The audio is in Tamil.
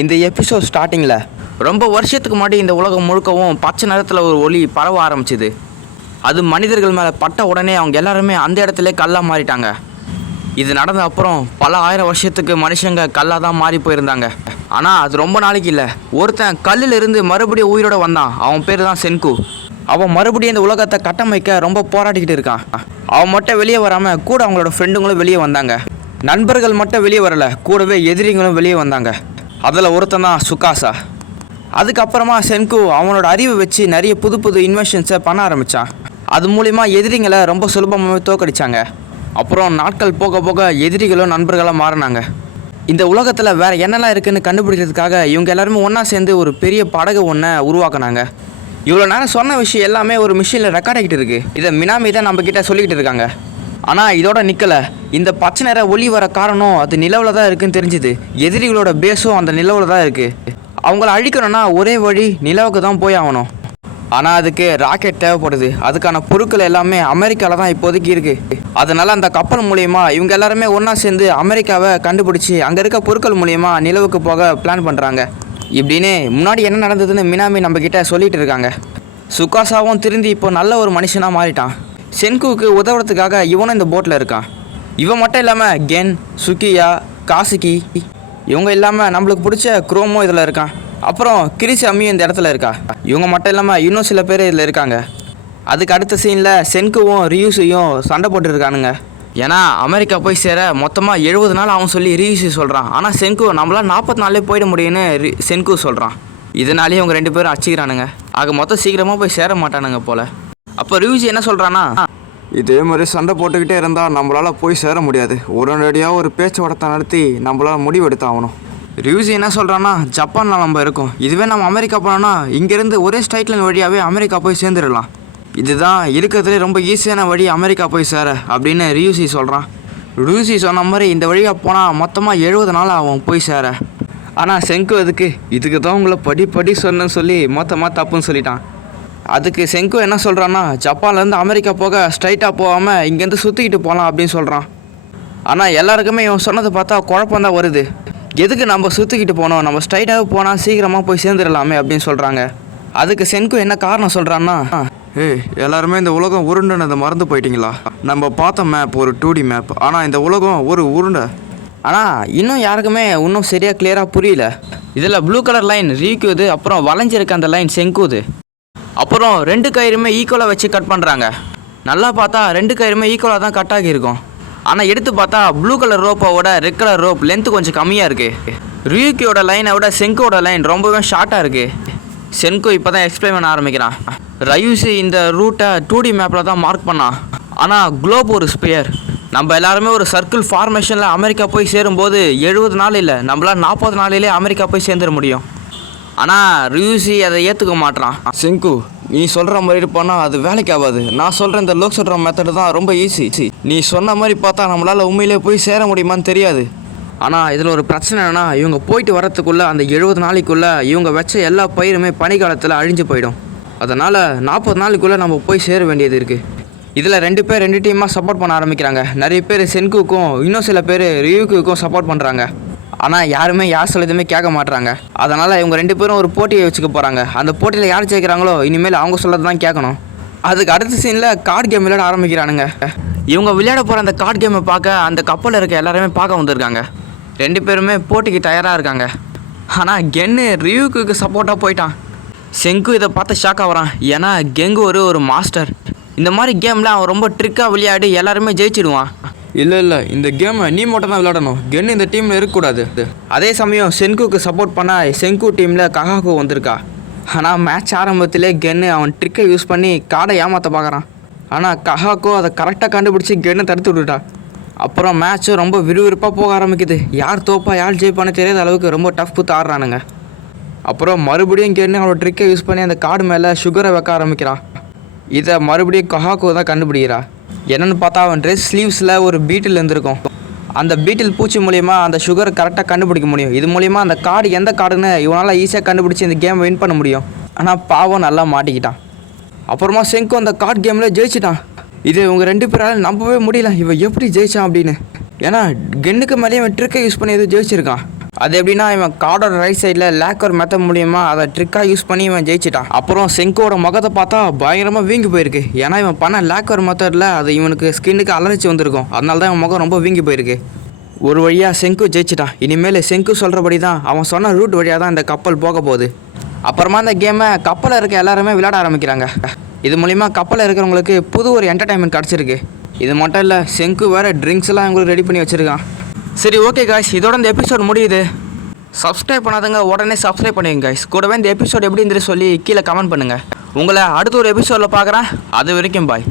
இந்த எபிசோட் ஸ்டார்டிங்கில் ரொம்ப வருஷத்துக்கு முன்னாடி இந்த உலகம் முழுக்கவும் பச்சை நிறத்தில் ஒரு ஒளி பரவ ஆரம்பிச்சுது. அது மனிதர்கள் மேலே பட்ட உடனே அவங்க எல்லாருமே அந்த இடத்துல கல்லாக மாறிட்டாங்க. இது நடந்த அப்புறம் பல ஆயிரம் வருஷத்துக்கு மனுஷங்க கல்லாக தான் மாறி போயிருந்தாங்க. ஆனால் அது ரொம்ப நாளைக்கு இல்லை. ஒருத்தன் கல்லில் இருந்து மறுபடியும் உயிரோடு வந்தான். அவன் பேர் தான் சென்கு. அவன் மறுபடியும் இந்த உலகத்தை கட்டமைக்க ரொம்ப போராடிக்கிட்டு இருக்கான். அவன் மட்டும் வெளியே வராமல் கூட அவங்களோட ஃப்ரெண்டுங்களும் வெளியே வந்தாங்க. நண்பர்கள் மட்டும் வெளியே வரலை, கூடவே எதிரிகளும் வெளியே வந்தாங்க. அதில் ஒருத்தன் தான் சுகாசா. அதுக்கப்புறமா சென்கு அவனோட அறிவை வச்சு நிறைய புது புது இன்வென்ஷன்ஸை பண்ண ஆரம்பித்தான். அது மூலிமா எதிரிங்களை ரொம்ப சுலபமாக தோக்கடிச்சாங்க. அப்புறம் நாட்கள் போக போக எதிரிகளும் நண்பர்களாக மாறினாங்க. இந்த உலகத்தில் வேறு என்னெல்லாம் இருக்குதுன்னு கண்டுபிடிக்கிறதுக்காக இவங்க எல்லாருமே ஒன்றா சேர்ந்து ஒரு பெரிய படகு ஒன்றை உருவாக்குனாங்க. இவ்வளோ நேரம் சொன்ன விஷயம் எல்லாமே ஒரு மிஷினில் ரெக்கார்ட் ஆகிட்டு இருக்குது. இதை மினாமி தான் நம்மக்கிட்ட சொல்லிக்கிட்டு இருக்காங்க. ஆனால் இதோட நிற்கலை. இந்த பச்சை நிற ஒளி வர காரணம் அது நிலவில் தான் இருக்குதுன்னு தெரிஞ்சுது. எதிரிகளோட பேஸும் அந்த நிலவில் தான் இருக்குது. அவங்கள அழிக்கணும்னா ஒரே வழி நிலவுக்கு தான் போய் ஆகணும். ஆனால் அதுக்கு ராக்கெட் தேவைப்படுது. அதுக்கான பொருட்கள் எல்லாமே அமெரிக்காவில் தான் இப்போதைக்கு இருக்குது. அதனால் அந்த கப்பல் மூலயமா இவங்க எல்லாருமே ஒன்றா சேர்ந்து அமெரிக்காவை கண்டுபிடிச்சி அங்கே இருக்க பொருட்கள் மூலயமா நிலவுக்கு போக பிளான் பண்ணுறாங்க. இப்படின்னு முன்னாடி என்ன நடந்ததுன்னு மினாமி நம்மக்கிட்ட சொல்லிகிட்டு இருக்காங்க. சுகாசாவும் திருந்தி இப்போ நல்ல ஒரு மனுஷனாக மாறிட்டான். சென்குவுக்கு உதவுறதுக்காக இவனும் இந்த போட்டில் இருக்கான். இவன் மட்டும் இல்லாமல் கென், சுக்கியா, காசுகி இவங்க இல்லாமல் நம்மளுக்கு பிடிச்ச குரோமோ இதில் இருக்கான். அப்புறம் கிரிசாமியும் இந்த இடத்துல இருக்கா. இவங்க மட்டும் இல்லாமல் இன்னும் சில பேர் இதில் இருக்காங்க. அதுக்கு அடுத்த சீனில் சென்குவும் ரியூஸையும் சண்டை போட்டுருக்கானுங்க. ஏன்னா அமெரிக்கா போய் சேர மொத்தமாக 70 நாள் ஆகும் சொல்லி ரியூஸி சொல்கிறான். ஆனால் சென்கு நம்மளால் 40 நாள்லேயே போயிட முடியும்னு சென்கு சொல்கிறான். இதனாலேயே அவங்க 2 பேரும் அடிச்சிக்கிறானுங்க. ஆக மொத்தம் சீக்கிரமாக போய் சேர மாட்டானுங்க போல். அப்போ ரியூஸி என்ன சொல்கிறான்னா, இதே மாதிரி சண்டை போட்டுக்கிட்டே இருந்தால் நம்மளால் போய் சேர முடியாது. உடனடியாக ஒரு பேச்சுவார்த்தை நடத்தி நம்மளால் முடிவெடுத்தாகணும். ரியூஸி என்ன சொல்கிறான்னா, ஜப்பானில் நம்ம இருக்கோம். இதுவே நம்ம அமெரிக்கா போனோன்னா இங்கேருந்து ஒரே ஸ்ட்ரைட் லைன் வழியாகவே அமெரிக்கா போய் சேர்ந்துடலாம். இதுதான் இருக்கிறதுலே ரொம்ப ஈஸியான வழி அமெரிக்கா போய் சேர அப்படின்னு ரியூஸி சொல்கிறான். ரியூஸி சொன்ன மாதிரி இந்த வழியாக போனால் மொத்தமாக 70 நாள் ஆகும் போய் சேர. ஆனால் சென்கு இதுக்கு தான் உங்களை படி சொன்னேன்னு சொல்லி மொத்தமாக தப்புன்னு சொல்லிட்டான். அதுக்கு சென்கு என்ன சொல்கிறான்னா, ஜப்பான்லேருந்து அமெரிக்கா போக ஸ்ட்ரைட்டாக போகாமல் இங்கேருந்து சுற்றிக்கிட்டு போகலாம் அப்படின்னு சொல்கிறான். ஆனால் எல்லாருக்குமே இவன் சொன்னதை பார்த்தா குழப்பந்தான் வருது. எதுக்கு நம்ம சுற்றிக்கிட்டு போனோம், நம்ம ஸ்ட்ரைட்டாக போனால் சீக்கிரமாக போய் சேர்ந்துடலாமே அப்படின்னு சொல்கிறாங்க. அதுக்கு சென்கு என்ன காரணம் சொல்கிறான்னா, எல்லாருமே இந்த உலகம் உருண்டுனதை மறந்து போயிட்டீங்களா? நம்ம பார்த்த மேப் ஒரு 2D மேப், ஆனால் இந்த உலகம் ஒரு உருண்டை. ஆனால் இன்னும் யாருக்குமே இன்னும் சரியாக கிளியராக புரியல. இதில் ப்ளூ கலர் லைன் ரீக்குது, அப்புறம் வளைஞ்சிருக்க அந்த லைன் செங்குது. அப்புறம் 2 கயிறுமே ஈக்குவலாக வச்சு கட் பண்ணுறாங்க. நல்லா பார்த்தா 2 கயிறுமே ஈக்குவலாக தான் கட் ஆகியிருக்கும். ஆனால் எடுத்து பார்த்தா ப்ளூ கலர் ரோப்போட ரெட் கலர் ரோப் லென்த்து கொஞ்சம் கம்மியாக இருக்குது. ரியூக்கியோட லைனை விட சென்கோட லைன் ரொம்பவே ஷார்ட்டாக இருக்குது. சென்கோ இப்போ தான் எக்ஸ்பிளைன் பண்ண ஆரம்பிக்கிறான். ரயூசி இந்த ரூட்டை 2D மேப்பில் தான் மார்க் பண்ணான். ஆனால் குளோப் ஒரு ஸ்பியர். நம்ம எல்லாருமே ஒரு சர்க்கிள் ஃபார்மேஷனில் அமெரிக்கா போய் சேரும்போது 70 நாள் இல்லை, நம்மளால் 40 நாளிலே அமெரிக்கா போய் சேர்ந்துட முடியும். ஆனால் ரியூசி அதை ஏற்றுக்க மாட்டான். சென்கு, நீ சொல்கிற மாதிரி போனால் அது வேலைக்கு ஆகாது. நான் சொல்கிற இந்த லோக் சொல்கிற மெத்தடு தான் ரொம்ப ஈஸி. நீ சொன்ன மாதிரி பார்த்தா நம்மளால் உண்மையிலே போய் சேர முடியுமான்னு தெரியாது. ஆனால் இதில் ஒரு பிரச்சனை என்னென்னா, இவங்க போயிட்டு வரத்துக்குள்ளே அந்த 70 நாளைக்குள்ளே இவங்க வச்ச எல்லா பயிருமே பனிக்காலத்தில் அழிஞ்சு போயிடும். அதனால் 40 நாளைக்குள்ளே நம்ம போய் சேர வேண்டியது இருக்குது. இதில் 2 பேர் 2 டீமாக சப்போர்ட் பண்ண ஆரம்பிக்கிறாங்க. நிறைய பேர் சென்குக்கும் இன்னும் சில பேர் ரியூக்குக்கும் சப்போர்ட் பண்ணுறாங்க. ஆனால் யாருமே யார் சொல்லதுமே கேட்க மாட்டுறாங்க. அதனால் இவங்க 2 பேரும் ஒரு போட்டியை வச்சுக்க போகிறாங்க. அந்த போட்டியில் யார் ஜெயிக்கிறாங்களோ இனிமேல் அவங்க சொல்லது தான் கேட்கணும். அதுக்கு அடுத்த சீனில் கார்டு கேம் விளையாட ஆரம்பிக்கிறானுங்க. இவங்க விளையாட போகிற அந்த கார்டு கேமை பார்க்க அந்த கப்பலில் இருக்க எல்லாருமே பார்க்க வந்திருக்காங்க. 2 பேருமே போட்டிக்கு தயாராக இருக்காங்க. ஆனால் கென்னு ரியூக்கு சப்போர்ட்டாக போயிட்டான். சென்கு இதை பார்த்து ஷாக் ஆகிறான். ஏன்னா கெங்கு ஒரு மாஸ்டர். இந்த மாதிரி கேமில் அவன் ரொம்ப ட்ரிக்காக விளையாடி எல்லாருமே ஜெயிச்சிடுவான். இல்லை, இந்த கேமை நீ மட்டும் தான் விளையாடணும். கென்னு இந்த டீமில் இருக்கக்கூடாது. அதே சமயம் சென்குக்கு சப்போர்ட் பண்ண சென்கு டீமில் கஹாகோ வந்திருக்கா. ஆனால் மேட்ச் ஆரம்பத்திலே கென்னு அவன் ட்ரிக்கை யூஸ் பண்ணி காடை ஏமாற்ற பார்க்குறான். ஆனால் கஹாகோ அதை கரெக்டாக கண்டுபிடிச்சி கென்னை தடுத்து விட்டுட்டா. அப்புறம் மேட்ச்சும் ரொம்ப விறுவிறுப்பாக போக ஆரம்பிக்குது. யார் தோப்பா யார் ஜெயிப்பான்னு தெரியாத அளவுக்கு ரொம்ப டஃப் புத்து ஆடுறானுங்க. அப்புறம் மறுபடியும் கென்னு அவனோட ட்ரிக்கை யூஸ் பண்ணி அந்த கார்டு மேலே சுகரை வைக்க ஆரம்பிக்கிறான். இதை மறுபடியும் கஹாகோ தான் கண்டுபிடிக்கிறா. என்னென்னு பார்த்தா அவன் ட்ரெஸ் ஸ்லீவ்ஸில் ஒரு பீட்டில் இருந்திருக்கும். அந்த பீட்டில் பூச்சி மூலிமா அந்த சுகரை கரெக்டாக கண்டுபிடிக்க முடியும். இது மூலிமா அந்த கார்டு எந்த கார்டுன்னு இவனால் ஈஸியாக கண்டுபிடிச்சி இந்த கேம் வின் பண்ண முடியும். ஆனால் பாவம் நல்லா மாட்டிக்கிட்டான். அப்புறமா சென்கு அந்த கார்டு கேமில் ஜெயிச்சிட்டான். இது இவங்க 2 பேரால் நம்பவே முடியல, இவன் எப்படி ஜெயிச்சான் அப்படின்னு. ஏன்னா கென்னுக்கு மேலேயே அவன் ட்ரிக்கை யூஸ் பண்ணி எதுவும் ஜெயிச்சிருக்கான். அது எப்படின்னா இவன் கார்டோட ரைட் சைடில் லேக்கர் மெத்தட் மூலியமா அதை ட்ரிக்காக யூஸ் பண்ணி இவன் ஜெயிச்சிட்டான். அப்புறம் செங்கோட முகத்தை பார்த்தா பயங்கரமாக வீங்கி போயிருக்கு. ஏன்னா இவன் பண்ண லேக்கர் மெத்தடில் அது இவனுக்கு ஸ்கின்னுக்கு அலர்ச்சி வந்திருக்கும். அதனால தான் இவன் முகம் ரொம்ப வீங்கி போயிருக்கு. ஒரு வழியாக செங்கு ஜெயிச்சிட்டான். இனிமேல் செங்கு சொல்கிறபடி தான் அவன் சொன்ன ரூட் வழியாக தான் இந்த கப்பல் போக போகுது. அப்புறமா இந்த கேமை கப்பலில் இருக்க எல்லாருமே விளையாட ஆரம்பிக்கிறாங்க. இது மூலிமா கப்பலில் இருக்கிறவங்களுக்கு புது ஒரு என்டர்டைன்மெண்ட் கிடச்சிருக்கு. இது மட்டும் இல்லை, செங்கு வேறு ட்ரிங்க்ஸ் எல்லாம் இவங்களுக்கு ரெடி பண்ணி வச்சுருக்கான். சரி, ஓகே காய்ஸ், இதோட இந்த எபிசோட் முடியுது. சப்ஸ்கிரைப் பண்ணாதவங்க உடனே சப்ஸ்கிரைப் பண்ணுங்க காய்ஸ். கூடவே இந்த எபிசோட் எப்படி இருந்துட்டு சொல்லி கீழே கமெண்ட் பண்ணுங்கள். உங்களை அடுத்த ஒரு எபிசோடில் பார்க்குறேன். அது வரைக்கும் பாய்.